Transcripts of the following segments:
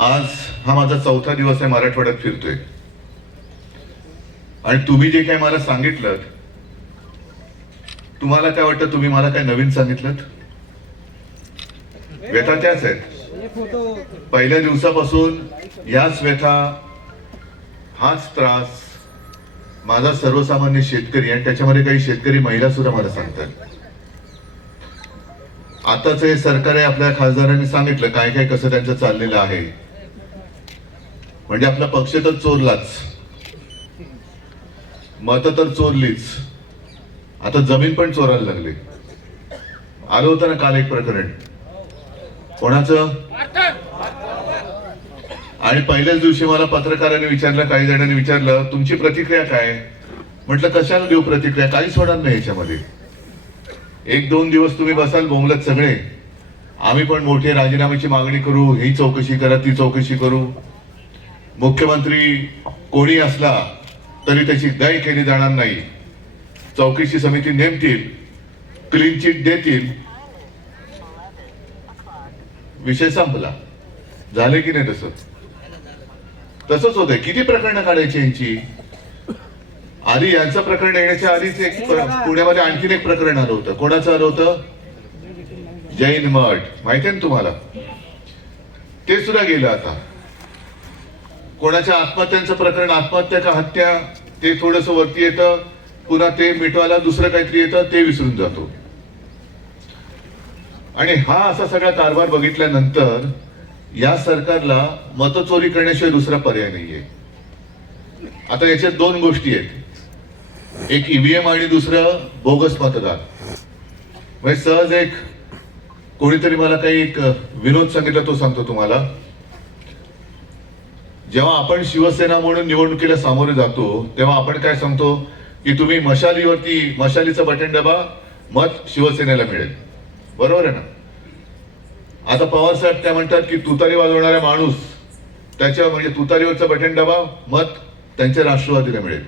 आज हा माझा चौथा दिवस आहे मराठवाड्यात फिरतोय आणि तुम्ही जे काय मला सांगितलं, तुम्हाला काय वाटतं? तुम्ही मला काय नवीन सांगितलं? व्यथा त्याच आहेत. पहिल्या दिवसापासून याच व्यथा, हाच त्रास माझा सर्वसामान्य शेतकरी आणि त्याच्यामध्ये काही शेतकरी महिला सुद्धा मला सांगतात. आताच हे सरकार आहे, आपल्या खासदारांनी सांगितलं काय काय कसं त्यांचं चाललेलं आहे. म्हणजे आपला पक्ष तर चोरलाच, मत तर चोरलीच, आता जमीन पण चोरायला लागले. आलं होतं ना काल एक प्रकरण, कोणाचं? आणि पहिल्याच दिवशी मला पत्रकारांनी विचारलं, काही जणांनी विचारलं तुमची प्रतिक्रिया काय? म्हटलं कशाला देऊ प्रतिक्रिया, काहीच होणार नाही याच्यामध्ये. एक दोन दिवस तुम्ही बसाल बोंबलत सगळे, आम्ही पण मोठे राजीनाम्याची मागणी करू, ही चौकशी करा, ती चौकशी करू. मुख्यमंत्री कोणी असला तरी त्याची दय केली जाणार नाही. चौकशी समिती नेमतील, क्लीन चिट देतील, विषय संपला. झाले की नाही? तसंच होतंय. किती प्रकरणं काढायची यांची? आधी यांचं प्रकरण येण्याच्या आधीच एक पुण्यामध्ये आणखीन एक प्रकरण आलं होतं. कोणाचं आलं होतं? जैन मठ, माहिती आहे ना तुम्हाला? ते सुद्धा गेलं. आता कोणाच्या आत्महत्यांचं प्रकरण, आत्महत्या का हत्या, ते थोडंसं वरती येतं, पुन्हा ते मिटवायला दुसरं काहीतरी येतं, ते विसरून जातो. आणि हा असा सगळा कारभार बघितल्यानंतर या सरकारला मतचोरी करण्याशिवाय दुसरा पर्याय नाहीये. आता याच्यात दोन गोष्टी आहेत, एक ईव्हीएम आणि दुसरं बोगस मतदार. म्हणजे सहज एक कोणीतरी मला काही एक विनोद सांगितला, तो सांगतो तुम्हाला. जेव्हा आपण शिवसेना म्हणून निवडणुकीला सामोरे जातो तेव्हा आपण काय सांगतो की तुम्ही मशालीवरती, मशालीचं बटन दाबा, मत शिवसेनेला मिळेल. बरोबर आहे ना? आता पवार साहेब काय म्हणतात की तुतारी वाजवणारा माणूस, त्याच्या म्हणजे तुतारीवरचं बटन दाबा, मत त्यांच्या राष्ट्रवादीला मिळेल.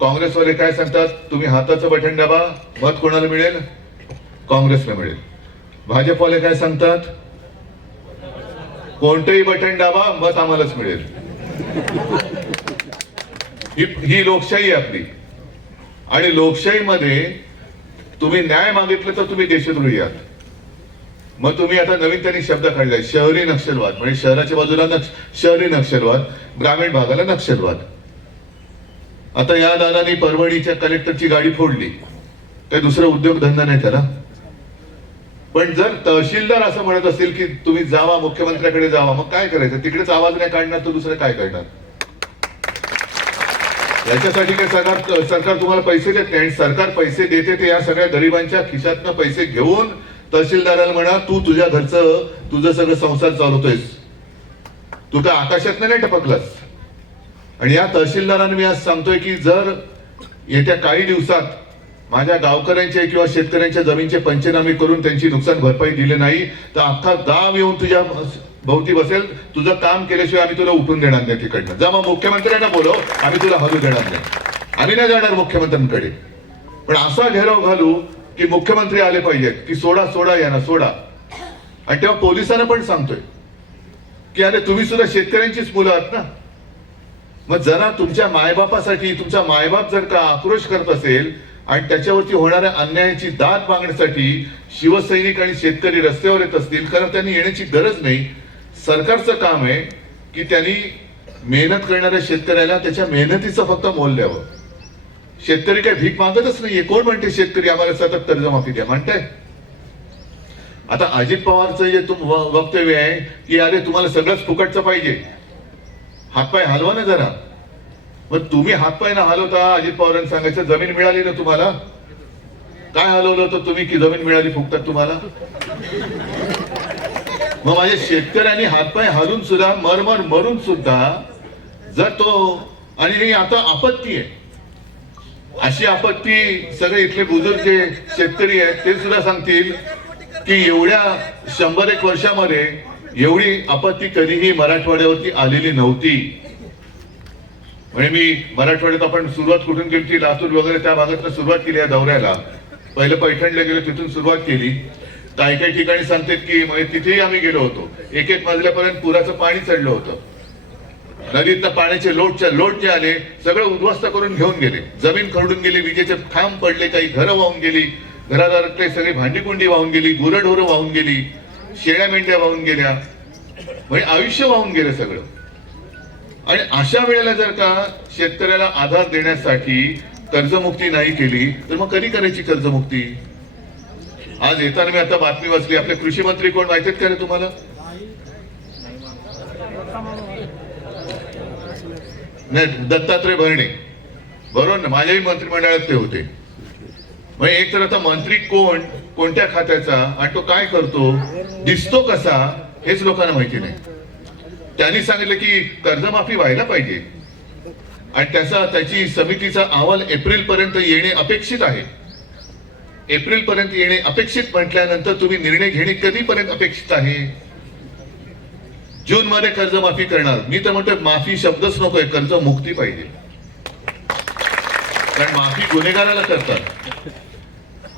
काँग्रेसवाले काय सांगतात? तुम्ही हाताचं बटन दाबा, मत कोणाला मिळेल? काँग्रेसला मिळेल. भाजपवाले काय सांगतात? कोणतंही बटन दाबा, मत आम्हालाच मिळेल. ही लोकशाही आहे आपली. आणि लोकशाहीमध्ये तुम्ही न्याय मागितलं तर तुम्ही देशद्रोही आहात. मग तुम्ही आता नवीन त्यांनी शब्द काढलाय, शहरी नक्षलवाद. म्हणजे शहराच्या बाजूला शहरी नक्षलवाद, ग्रामीण भागाला नक्षलवाद. आता या दादानी परभणीच्या कलेक्टरची गाडी फोडली, काही दुसरा उद्योगधंदा नाही त्याला. पण जर तहसीलदार असं म्हणत असतील की तुम्ही जावा, मुख्यमंत्र्याकडे जावा, मग काय करायचं? तिकडेच आवाज नाही काढणार तर दुसरं काय करणार? याच्यासाठी काय सरकार तुम्हाला पैसे देत नाही. आणि सरकार पैसे देते ते या सगळ्या गरिबांच्या खिशातनं पैसे घेऊन तहसीलदाराला म्हणा, तू तुझ्या घरचं तुझं सगळं संसार चालवतोयस, तू काय आकाशात नाही टपकलास. आणि या तहसीलदारांना मी आज सांगतोय की जर येत्या काही दिवसात माझ्या गावकऱ्यांचे किंवा शेतकऱ्यांच्या जमीनचे पंचनामे करून त्यांची नुकसान भरपाई दिली नाही तर अख्खा गाव येऊन तुझ्या भोवती बसेल. तुझं काम केल्याशिवाय आम्ही तुला उठून देणार नाही तिकडनं. जा मग मुख्यमंत्र्यांना बोलव, आम्ही तुला हलू देणार नाही. आम्ही नाही जाणार मुख्यमंत्र्यांकडे, पण असा घेराव घालू की मुख्यमंत्री आले पाहिजेत की सोडा सोडा यांना सोडा. आणि तेव्हा पोलिसांना पण सांगतोय की अरे तुम्ही सुद्धा शेतकऱ्यांचीच मुलं आहात ना. मग जरा तुमच्या मायबापासाठी, तुमचा मायबाप जर का आक्रोश करत असेल आणि त्याच्यावरती होणाऱ्या अन्यायाची दाद मागण्यासाठी शिवसैनिक आणि शेतकरी रस्त्यावर येत असतील, कारण त्यांनी येण्याची गरज नाही. सरकारचं काम आहे की त्यांनी मेहनत करणाऱ्या शेतकऱ्याला त्याच्या मेहनतीचं फक्त मोल द्यावं. शेतकरी काही भीक मागतच नाहीये. कोण म्हणते शेतकरी आम्हाला सतत कर्जमाफी द्या म्हणताय? आता अजित पवारचं जे वक्तव्य आहे की अरे तुम्हाला सगळंच फुकटचं पाहिजे, हातपाय हलवा ना जरा. मग तुम्ही हातपाय ना हलवता, अजित पवारांनी सांगायचं जमीन मिळाली ना तुम्हाला, काय हलवलं होतं तुम्ही की जमीन मिळाली फुकटात तुम्हाला? मग माझ्या शेतकऱ्यांनी हातपाय हलून सुद्धा, मरमर मरून सुद्धा जर तो, आणि आता आपत्ती आहे, अशी आपत्ती सगळे इथले बुजुर्ग जे शेतकरी आहेत ते सुद्धा सांगतील की एवढ्या 100-1 वर्षामध्ये एवढी आपत्ती कधीही मराठवाड्यावरती आलेली नव्हती. म्हणजे मी मराठवाड्यात आपण सुरुवात कुठून केली? लातूर वगैरे त्या भागातून सुरुवात केली या दौऱ्याला. पहिलं पैठणला गेलो, तिथून सुरुवात केली. काही काही ठिकाणी सांगतात की म्हणजे तिथेही आम्ही गेलो होतो, एक एक मजल्यापर्यंत पुराचं पाणी चढलं होतं. नदीतनं पाण्याचे लोट जे आले सगळं उद्ध्वस्त करून घेऊन गेले. जमीन खरडून गेली, विजेचे खांब पडले, काही घरं वाहून गेली, घरादारातले सगळी भांडीकुंडी वाहून गेली, गुरढोरं वाहून गेली, शेळ्या मेंढ्या वाहून गेल्या, म्हणजे आयुष्य वाहून गेलं सगळं. आणि अशा वेळेला जर का शेतकऱ्याला आधार देण्यासाठी कर्जमुक्ती नाही केली तर मग कधी करायची कर्जमुक्ती? आज येताना मी आता बातमी वाचली, आपले कृषी मंत्री कोण माहितीत का रे तुम्हाला? नाही, दत्तात्रय भरणे, बरोबर ना, माझ्याही मंत्रिमंडळात ते होते. म्हणजे एक तर आता मंत्री कोण, कोणत्या खात्याचा आणि तो काय करतो, दिसतो कसा, हेच लोकांना माहिती नाही. त्यांनी सांगितलं की कर्जमाफी व्हायला पाहिजे आणि त्याची समितीचा अहवाल एप्रिल पर्यंत येणे अपेक्षित आहे. एप्रिल पर्यंत येणे अपेक्षित म्हटल्यानंतर तुम्ही निर्णय घेणे कधीपर्यंत अपेक्षित आहे? जून मध्ये कर्जमाफी करणार. मी तर म्हणतो माफी शब्दच नकोय, कर्जमुक्ती पाहिजे, कारण माफी गुन्हेगाराला करतात.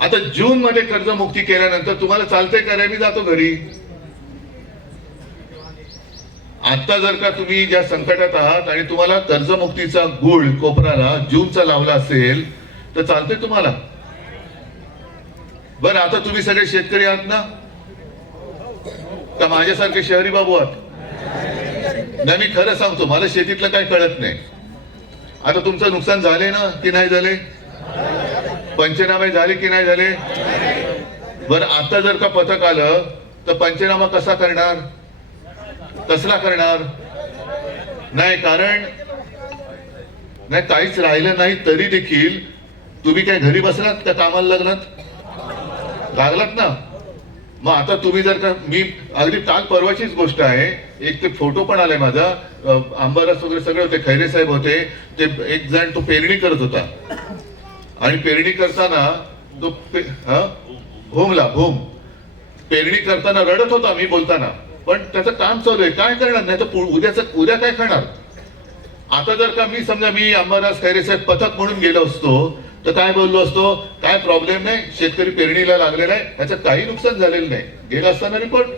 आता जून मध्ये कर्जमुक्ती केल्यानंतर तुम्हाला चालतंय का रे, मी जातो घरी. आता जर का तुम्ही ज्या संकटात आहात आणि तुम्हाला कर्जमुक्तीचा गुळ कोपराला जूनचा लावला असेल तर चालतंय तुम्हाला? बरं, आता तुम्ही सगळे शेतकरी आहात ना, का माझ्यासारखे शहरी बाबू आहात? नाही, मी खरं सांगतो, मला शेतीतलं काही कळत नाही. आता तुमचं नुकसान झाले ना की नाही झाले? पंचनामे झाले की नाही झाले? बरं, आता जर का पथक आलं तर पंचनामा कसा करणार, कसला करणार? नाही, कारण नाही, काहीच राहिलं नाही तरी देखील तुम्ही काय घरी बसलात का कामाला लागलात ना. मग आता तुम्ही जर का, मी अगदी काल परवाचीच गोष्ट आहे, एक ते फोटो पण आलाय माझा, आंबारस वगैरे सगळे होते, खैरे साहेब होते, ते एक जण तो पेरणी करत होता आणि पेरणी करताना तो भूम पेरणी करताना रडत होता मी बोलताना, पण त्याचं काम चालू आहे, काय करणार, नाही तर उद्या काय करणार. आता जर का मी समजा मी अंबादास खैरे साहेब पथक म्हणून गेलो असतो तर काय बोललो असतो, काय प्रॉब्लेम नाही, शेतकरी पेरणीला लागलेला आहे, त्याचं काही नुकसान झालेलं नाही, गेला असताना रिपोर्ट.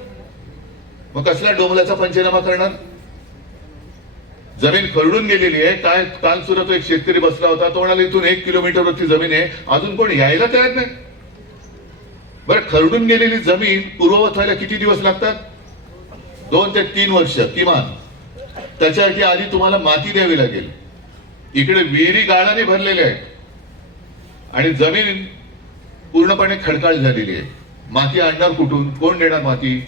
मग कसला डोंबल्याचा पंचनामा करणार? जमीन खरडून गेलेली आहे. काय काल सुद्धा तो एक शेतकरी बसला होता, तो म्हणाला इथून 1 किलोमीटरवरती जमीन आहे, अजून कोण यायला तयार नाही. बरं, खरडून गेलेली जमीन पूर्ववत व्हायला किती दिवस लागतात? 2 ते 3 वर्ष किमान. त्याच्यासाठी आधी तुम्हाला माती द्यावी लागेल. इकडे विहिरी गाळाने भरलेल्या आहेत आणि जमीन पूर्णपणे खडकाळ झालेली आहे. माती आणणार कुठून, कोण देणार माती?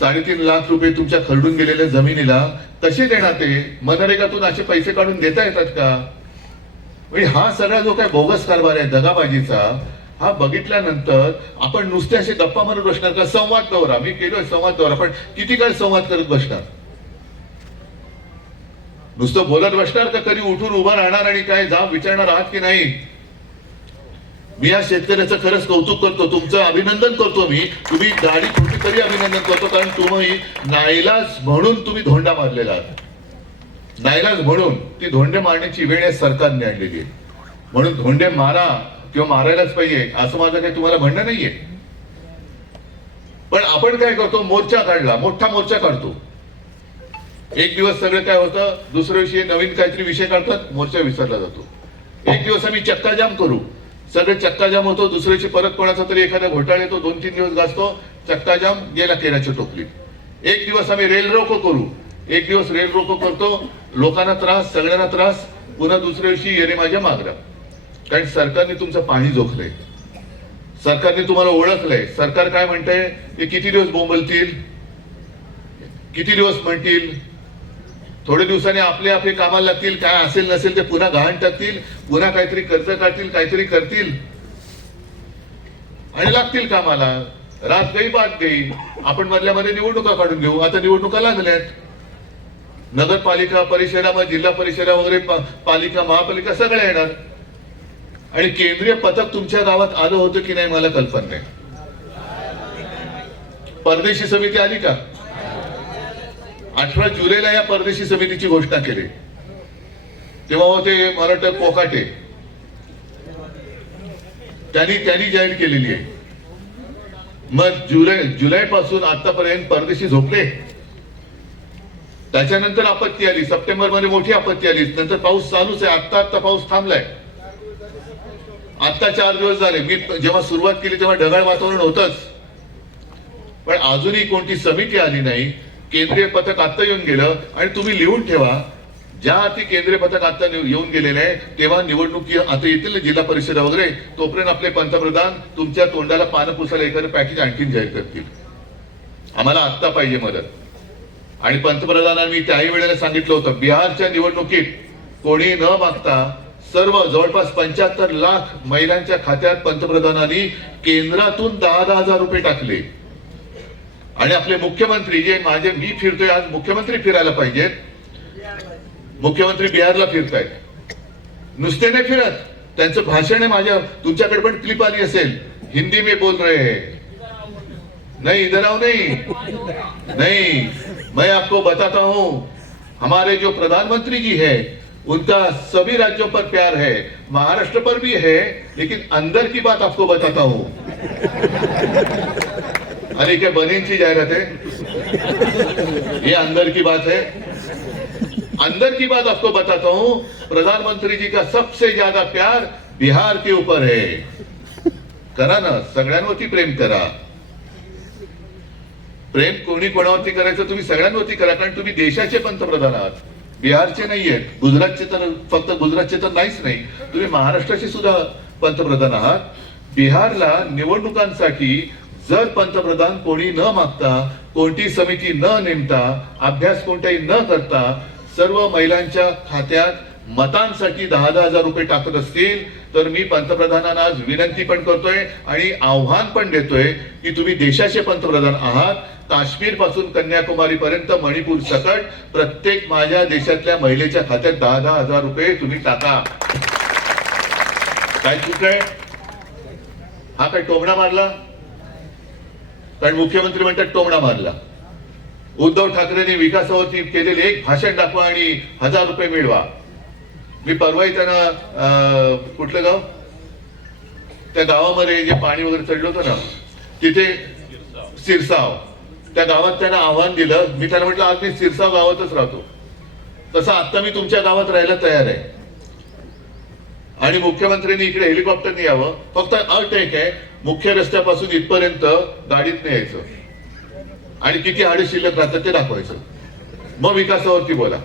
3.5 लाख रुपये तुमच्या खरडून गेलेल्या जमिनीला कसे देणार ते? मनरेगातून असे पैसे काढून देता येतात का? म्हणजे हा सगळा जो काय बोगस कारभार आहे दगाबाजीचा, हा बघितल्यानंतर आपण नुसते असे गप्पा मारत बसणार का? संवाद दौरा मी केलोय, संवाद दौरा, पण किती काळ संवाद करत बसणार? नुसतं बोलत बसणार का कधी उठून उभं राहणार आणि काय जाब विचारणार आहात की नाही? मी या शेतकऱ्याचं खरंच कौतुक करतो, तुमचं अभिनंदन करतो मी. तुम्ही गाडी कुठे तरी अभिनंदन करतो, कारण तुम्ही नाईलाज म्हणून तुम्ही धोंडा मारलेला आहात. नाईलाज म्हणून ती धोंडे मारण्याची वेळ या सरकारने आणलेली आहे. म्हणून धोंडे मारा किंवा मारायलाच पाहिजे असं माझं काही तुम्हाला म्हणणं नाहीये. पण आपण काय करतो, मोर्चा काढला, मोठा मोर्चा काढतो. एक दिवस सगळं काय होतं, दुसऱ्या दिवशी नवीन काहीतरी विषय काढतात, मोर्चा विसरला जातो. एक दिवस आम्ही चक्काजाम करू, सगळे चक्काजाम होतो, दुसऱ्याची परत कोणाचा तरी एखादा घोटाळा येतो, 2-3 दिवस गाजतो, चक्काजाम गेला केराच्या टोपलीत. एक दिवस आम्ही रेल रोको करू, एक दिवस रेल रोको करतो, लोकांना त्रास, सगळ्यांना त्रास, पुन्हा दुसऱ्या दिवशी येणे माझ्या मागण्या. कारण सरकारने तुमचं पाणी जोखलंय, सरकारने तुम्हाला ओळखलंय. सरकार काय म्हणतंय, ते किती दिवस बोंबलतील, किती दिवस म्हणतील, थोडे दिवसांनी आपले कामाला लागतील, काय असेल नसेल ते पुन्हा गहाण टाकतील, पुन्हा काहीतरी कर्ज काढतील, काहीतरी करतील आणि लागतील कामाला. रात गई बात गई. आपण मधल्यामध्ये निवडणुका काढून घेऊ. आता निवडणुका लागल्यात, नगरपालिका परिषदामध्ये, जिल्हा परिषदा वगैरे, पालिका, महापालिका सगळ्या येणार. आणि केंद्रीय पथक तुमच्या गावात आलं होतं की नाही मला कल्पना नाही. परदेशी समिती आली का? 18 जुलैला या परदेशी समितीची घोषणा केली. तेव्हा होते मला वाटतं कोकाटे, त्यांनी जाहीर केलेली आहे. मग जुलै पासून आतापर्यंत परदेशी झोपले. त्याच्यानंतर आपत्ती आली, सप्टेंबर मध्ये मोठी आपत्ती आली, नंतर पाऊस चालूच आहे. आता पाऊस थांबलाय. आता 4 दिवस झाले. मी जेव्हा सुरुवात केली तेव्हा ढगाळ वातावरण होतच, पण अजूनही कोणती समिती आली नाही. केंद्रीय पथक आता येऊन गेलं. आणि तुम्ही लिहून ठेवा, ज्या अर्थी केंद्रीय पथक आता येऊन गेलेले आहे तेव्हा निवडणुकी आता येतील ना, जिल्हा परिषद वगैरे, तोपर्यंत आपले पंतप्रधान तुमच्या तोंडाला पानं पुसायला एखादं पॅकेज आणखीन जाहीर करतील. आम्हाला आत्ता पाहिजे मदत. आणि पंतप्रधानांनी मी त्याही वेळेला सांगितलं होतं, बिहारच्या निवडणुकीत कोणी न मागता सर्व जवळपास 75 लाख महिलांच्या खात्यात पंतप्रधानांनी केंद्रातून 10,000 10,000 रुपये टाकले. आणि आपले मुख्यमंत्री जे मी फिरतोय आज, मुख्यमंत्री फिरायला पाहिजेत. मुख्यमंत्री बिहारला फिरतायत. नुसते नाही फिरत, त्यांचं भाषण आहे. माझ्या तुमच्याकडे पण क्लिप आली असेल, हिंदी में बोल रहे हैं. नहीं, इधर आओ. नहीं, मैं आपको बताता हूं, हमारे जो प्रधानमंत्री जी है उनका सभी राज्यों पर प्यार है, महाराष्ट्र पर भी है, लेकिन अंदर की बात आपको बताता हूं. अरे क्या बनींची जाहिरात है? ये अंदर की बात है. अंदर की बात आपको बताता हूं, प्रधानमंत्री जी का सबसे ज्यादा प्यार बिहार के ऊपर है. करा ना, सगळ्यांवरती प्रेम करा. प्रेम कोणी कोणावरती करायचं, तुम्ही सगळ्यांवरती करा, कारण तुम्ही देशाचे पंतप्रधान आहात. बिहारचे नाहीयेत, गुजरातचे तर, फक्त गुजरातचे तर नाहीच नाही, तुम्ही महाराष्ट्राचे सुद्धा पंतप्रधान आहात. बिहारला निवडणुकांसाठी जर पंतप्रधान कोणी न मागता, कोणती समिती न नेमता, अभ्यास कोणताही न करता सर्व महिलांच्या खात्यात मतांसाठी 10,000 10,000 रुपये टाकत असतील, तर मी पंतप्रधानांना आज विनंती पण करतोय आणि आव्हान पण देतोय की तुम्ही देशाचे पंतप्रधान आहात. काश्मीर पासून कन्याकुमारी पर्यंत, मणिपूर सकट प्रत्येक माझ्या देशातल्या महिलेच्या खात्यात 10,000 10,000 रुपये तुम्ही टाका. काय चूक आहे? हा काय टोमणा मारला? कारण मुख्यमंत्री म्हणतात टोमणा मारला. उद्धव ठाकरेंनी विकासावरती केलेले एक भाषण दाखवा आणि 1000 रुपये मिळवा. मी परवाही त्यांना कुठलं गाव, त्या गावामध्ये जे पाणी वगैरे चढलं होतं ना, तिथे सिरसाव, त्या गावात त्यांना आव्हान दिलं. मी त्यांना म्हटलं आज मी सिरसाव गावातच राहतो, तसं आता मी तुमच्या गावात राहायला तयार आहे. आणि मुख्यमंत्र्यांनी इकडे हेलिकॉप्टरने यावं. फक्त अट एक आहे, मुख्य रस्त्यापासून इथपर्यंत गाडीत नाही यायचं आणि किती हाडे शिल्लक राहतात ते दाखवायचं. मग विकासावरती बोला.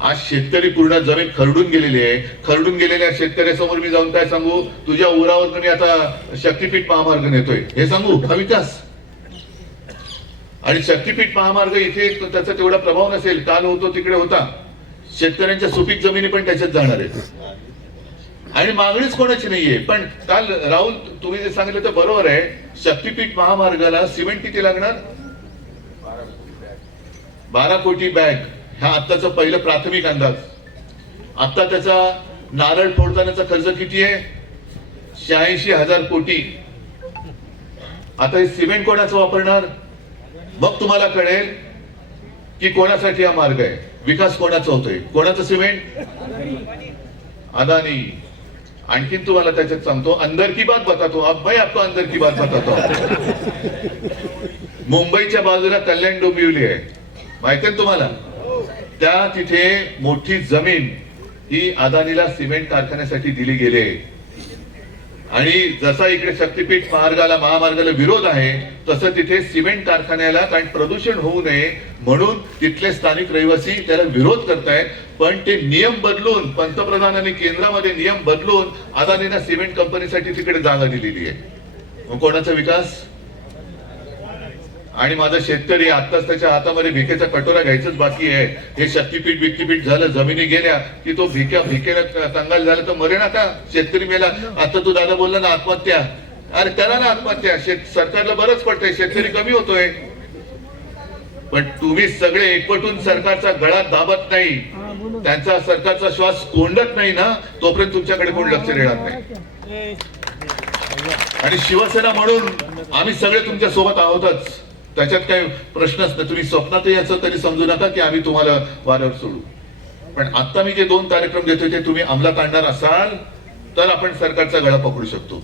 आज शेतकरी पूर्ण जमीन खरडून गेलेली आहे. खरडून गेलेल्या शेतकऱ्यासमोर मी जाऊन काय सांगू? तुझ्या उरावर मी आता शक्तीपीठ महामार्ग नेतोय हे सांगू हा विकास? आणि शक्तीपीठ महामार्ग इथे त्याचा तेवढा प्रभाव नसेल. काल होतो तिकडे होता, शेतकऱ्यांच्या सुपीक जमिनी पण त्याच्यात जाणार आहेत आणि मागणीच कोणाची नाहीये. पण काल राहुल तुम्ही जे सांगितलं तर बरोबर आहे. शक्तीपीठ महामार्गाला सिमेंट किती लागणार? 12 कोटी बॅग. हा आत्ताचा पहिलं प्राथमिक अंदाज. आता त्याचा नारळ फोडतानाचा खर्च किती आहे? 86,000 कोटी. आता हे सिमेंट कोणाचं वापरणार? मग तुम्हाला कळेल की कोणासाठी हा मार्ग आहे, विकास कोणाचा होतोय. कोणाचं सिमेंट? अदानी. आणखीन तुम्हाला त्याच्यात सांगतो, अंदर की बात बतातो. अब मैं आपको अंदर की बात बतातो. मुंबईच्या बाजूला कल्याण डोंबिवली आहे, माहिती आहे तुम्हाला? त्या तिथे मोठी जमीन ही अदानीला सिमेंट कारखान्यासाठी दिली गेली. आणि जसा इकडे शक्तीपीठ महामार्गाला विरोध आहे, तसं तिथे सिमेंट कारखान्याला, कारण प्रदूषण होऊ नये म्हणून तिथले स्थानिक रहिवासी त्याला विरोध करतायत. पण ते नियम बदलून, पंतप्रधानांनी केंद्रामध्ये नियम बदलून अदानीला सिमेंट कंपनीसाठी तिकडे जागा दिलेली आहे. मग कोणाचा विकास? आणि माझा शेतकरी आत्ताच त्याच्या हातामध्ये भिकेचा कटोरा घ्यायचंच बाकी आहे. हे शक्तीपीठ झालं, जमिनी गेल्या की तो भिकेला कंगाल झाला तर मरे ना का? शेतकरी मेला. आता तू दादा बोलला ना आत्महत्या, अरे करा ना आत्महत्या. सरकारला बरंच पडतंय, शेतकरी कमी होतोय. पण तुम्ही सगळे एकवटून सरकारचा गळा दाबत नाही, त्यांचा सरकारचा श्वास कोंडत नाही ना, तोपर्यंत तुमच्याकडे कोण लक्ष देणार नाही. आणि शिवसेना म्हणून आम्ही सगळे तुमच्या सोबत आहोतच, त्याच्यात काही प्रश्नच नाही. तुम्ही स्वप्नात याचं तरी समजू नका की आम्ही तुम्हाला वाऱ्यावर सोडू. पण आता मी जे 2 कार्यक्रम देतोय ते तुम्ही अंमलात आणणार असाल तर आपण सरकारचा गळा पकडू शकतो.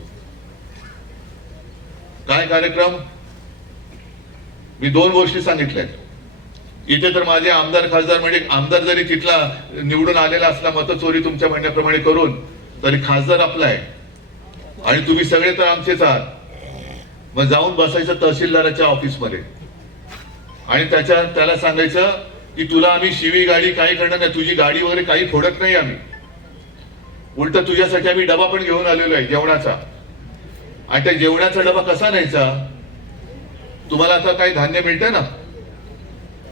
काय कार्यक्रम? मी 2 गोष्टी सांगितल्यात. इथे तर माझे आमदार खासदार म्हणजे आमदार जरी तिथला निवडून आलेला असला मतचोरी तुमच्या म्हणण्याप्रमाणे करून, तरी खासदार आपला आहे आणि तुम्ही सगळे तर आमचेच आहात. मग जाऊन बसायचं तहसीलदाराच्या ऑफिसमध्ये आणि त्याला सांगायचं की तुला आम्ही शिवी गाडी काही करणार नाही, तुझी गाडी वगैरे काही फोडत नाही आम्ही, उलट तुझ्यासाठी आम्ही डबा पण घेऊन आलेलो आहे जेवणाचा. आणि त्या जेवणाचा डबा कसा न्यायचा? तुम्हाला आता काही धान्य मिळतंय ना,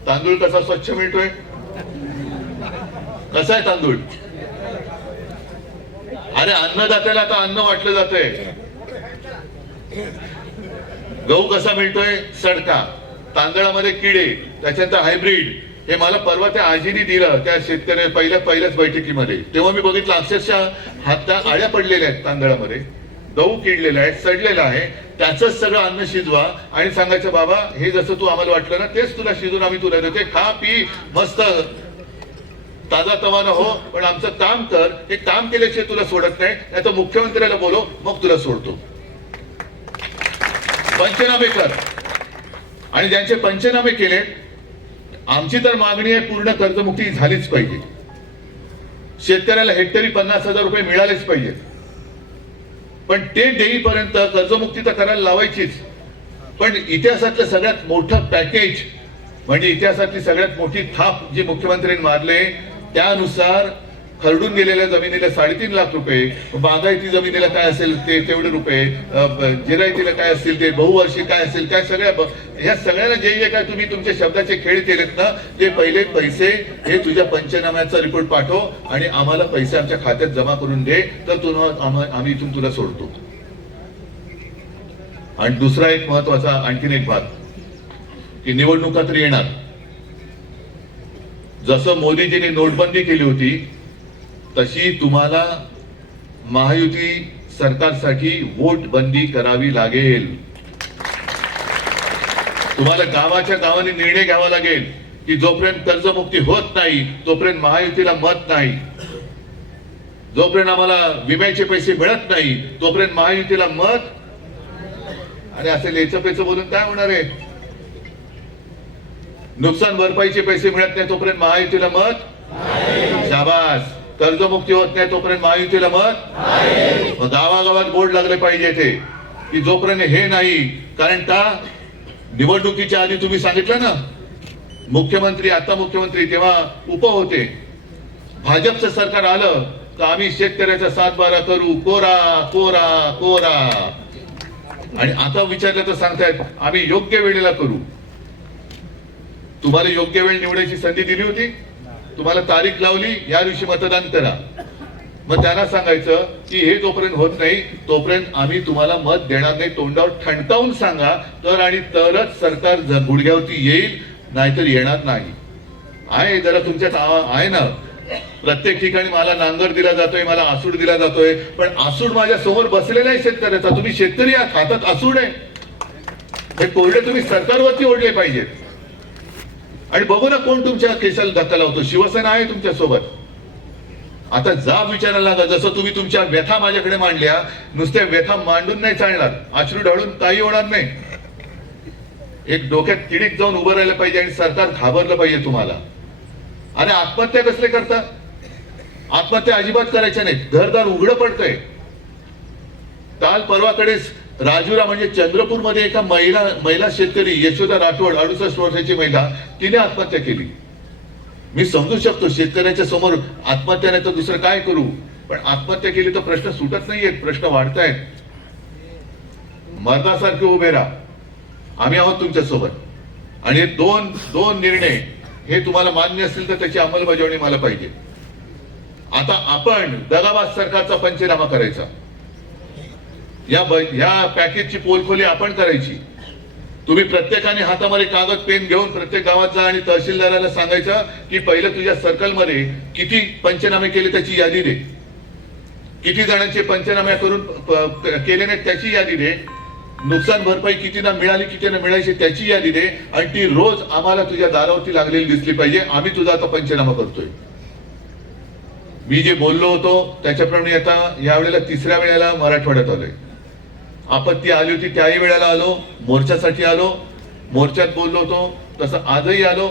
तांदूळ कसा स्वच्छ मिळतोय, कसा आहे तांदूळ? अरे अन्नदात्याला आता अन्न वाटलं जातंय. गहू कसा मिळतोय? सडका, तांदळामध्ये किडे, त्याच्यानंतर हायब्रिड. हे मला परवा त्या आजीने दिलं त्या शेतकऱ्या पहिल्याच बैठकीमध्ये, तेव्हा मी बघितलं अक्षरशः हातात आळ्या पडलेल्या आहेत तांदळामध्ये, गहू किडलेला आहे, सडलेला आहे. त्याचंच सगळं अन्न शिजवा आणि सांगायचं बाबा हे जसं तू आम्हाला वाटलं ना तेच तुला शिजून आम्ही तुला देते, खा पी मस्त ताजा तवाना हो, पण आमचं काम कर. हे काम केल्याशिवाय तुला सोडत नाही, नाही तर मुख्यमंत्र्याला बोलो मग तुला सोडतो. पंचनामे कर. आणि ज्यांचे पंचनामे केले, आमची तर मागणी आहे पूर्ण कर्जमुक्ती झालीच पाहिजे. शेतकऱ्याला हेक्टरी 50,000 रुपये मिळालेच पाहिजेत. पण ते देईपर्यंत कर्जमुक्ती तर करायला लावायचीच. पण इतिहासातलं सगळ्यात मोठं पॅकेज म्हणजे इतिहासातली सगळ्यात मोठी थाप जी मुख्यमंत्र्यांनी मारले, त्यानुसार खरडून गेलेल्या जमिनीला 3.5 लाख रुपये, बागायती जमिनीला काय असेल ते तेवढे रुपये, जिरायतीला काय असतील ते, बहुवर्षी काय असेल काय, सगळ्या ह्या सगळ्याला जे काय तुम्ही तुमच्या शब्दाचे खेळ केलेत ना, ते पहिले पैसे हे तुझ्या पंचनाम्याचा रिपोर्ट पाठव आणि आम्हाला पैसे आमच्या खात्यात जमा करून दे, तर आम्ही इथून तुला सोडतो. आणि दुसरा एक महत्वाचा आणखीन एक भाग की निवडणुका तर येणार. जसं मोदीजींनी नोटबंदी केली होती तशी तुम्हाला महायुती सरकारसाठी वोट बंदी करावी लागेल. तुम्हाला गावाच्या गावाने निर्णय घ्यावा लागेल की जोपर्यंत कर्जमुक्ती होत नाही तोपर्यंत महायुतीला मत नाही, जोपर्यंत आम्हाला विम्याचे पैसे मिळत नाही तोपर्यंत महायुतीला मत. आणि असे लेचं पैसे बोलून काय होणार आहे? नुकसान भरपाईचे पैसे मिळत नाही तोपर्यंत महायुतीला मत. शाबास. कर्जमुक्ती होत नाही तोपर्यंत महायुतीला मत. गावागावात बोर्ड लागले पाहिजे ते की जोपर्यंत हे नाही. कारण का निवडणुकीच्या आधी तुम्ही सांगितलं ना, मुख्यमंत्री आता मुख्यमंत्री तेव्हा उप होते, भाजपचं सरकार आलं तर आम्ही शेतकऱ्याचा 7-12 करू, कोरा कोरा कोरा. आणि आता विचारलं तर सांगतायत आम्ही योग्य वेळेला करू. तुम्हाला योग्य वेळ निवडायची संधी दिली होती, तुम्हाला तारीख लावली, या दिवशी मतदान करा. मग त्यांना सांगायचं की हे जोपर्यंत होत नाही तोपर्यंत आम्ही तुम्हाला मत देणार नाही. तोंडावर ठणकावून सांगा तर आणि तरच सरकार गुडघ्यावरती येईल, नाहीतर येणार नाही. आहे जरा तुमच्यात आहे ना, प्रत्येक ठिकाणी मला नांगर दिला जातोय, मला आसूड दिला जातोय, पण आसूड माझ्या समोर बसलेला आहे शेतकऱ्याचा. तुम्ही शेतकरी आहात, हातात आसूड आहे. हे कोरडे तुम्ही सरकारवरती ओढले पाहिजेत. आणि बघू ना कोण तुमच्या केसाला धक्का लावतो. शिवसेना आहे तुमच्या सोबत. आता जा विचारायला लागा. जसं तुम्ही तुमच्या व्यथा माझ्याकडे मांडल्या, नुसत्या व्यथा मांडून नाही चालणार, अश्रू ढाळून काही होणार नाही. एक डोक्यात किडीक जाऊन उभं राहिलं पाहिजे आणि सरकार घाबरलं पाहिजे तुम्हाला. आणि आत्महत्या कसले करता? आत्महत्या अजिबात करायच्या नाही. घरदार उघडं पडतंय. काल परवाकडेच राजुरा म्हणजे चंद्रपूरमध्ये एका महिला शेतकरी यशोदा राठोड 68 वर्षाची महिला, तिने आत्महत्या केली. मी समजू शकतो शेतकऱ्याच्या समोर आत्महत्या नाही तर दुसरं काय करू, पण आत्महत्या केली तर प्रश्न सुटत नाहीयेत, प्रश्न वाढतायत. मर्दासारखे उभे राहा, आम्ही आहोत तुमच्या सोबत. आणि दोन निर्णय हे तुम्हाला मान्य असतील तर त्याची अंमलबजावणी मला पाहिजे. आता आपण दगाबाज सरकारचा पंचनामा करायचा. या पॅकेजची पोलखोली आपण करायची. तुम्ही प्रत्येकाने हातामध्ये कागद पेन घेऊन प्रत्येक गावात जा आणि तहसीलदाराला सांगायचं की पहिलं तुझ्या सर्कलमध्ये किती पंचनामे केले त्याची यादी दे, किती जणांचे पंचनामे करून केले नाहीत त्याची यादी दे, नुकसान भरपाई किती ना मिळाली किती ना मिळायची त्याची यादी दे, आणि ती रोज आम्हाला तुझ्या दारावरती लागलेली दिसली पाहिजे. आम्ही तुझा आता पंचनामा करतोय. मी जे बोललो होतो त्याच्याप्रमाणे आता यावेळेला 3ऱ्या वेळेला मराठवाड्यात आलोय. आपत्ती आली होती त्याही वेळेला आलो, मोर्चासाठी आलो, मोर्चात बोललो होतो, तसं आजही आलो,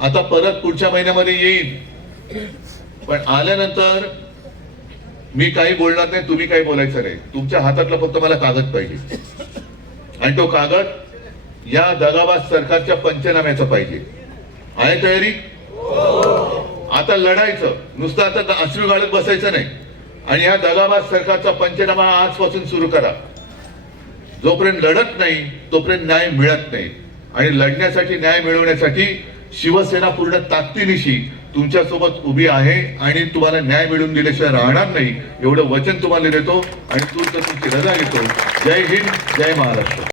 आता परत पुढच्या महिन्यामध्ये येईल. पण आल्यानंतर मी काही बोलणार नाही, तुम्ही काही बोलायचं नाही. तुमच्या हातातला फक्त मला कागद पाहिजे, आणि तो कागद या दगाबाज सरकारच्या पंचनाम्याचा पाहिजे. आहे तयारी? आता लढायचं, नुसतं आता अश्रू गाळत बसायचं नाही. आणि या दगाबाज सरकारचा पंचनामा आजपासून सुरू करा. जोपर्यंत लढत नाही तोपर्यंत न्याय मिळत नाही. आणि लढण्यासाठी, न्याय मिळवण्यासाठी शिवसेना पूर्ण ताकदीनिशी तुमच्यासोबत उभी आहे आणि तुम्हाला न्याय मिळवून दिल्याशिवाय राहणार नाही, एवढं वचन तुम्हाला देतो आणि तुमची रजा घेतो. जय हिंद, जय महाराष्ट्र.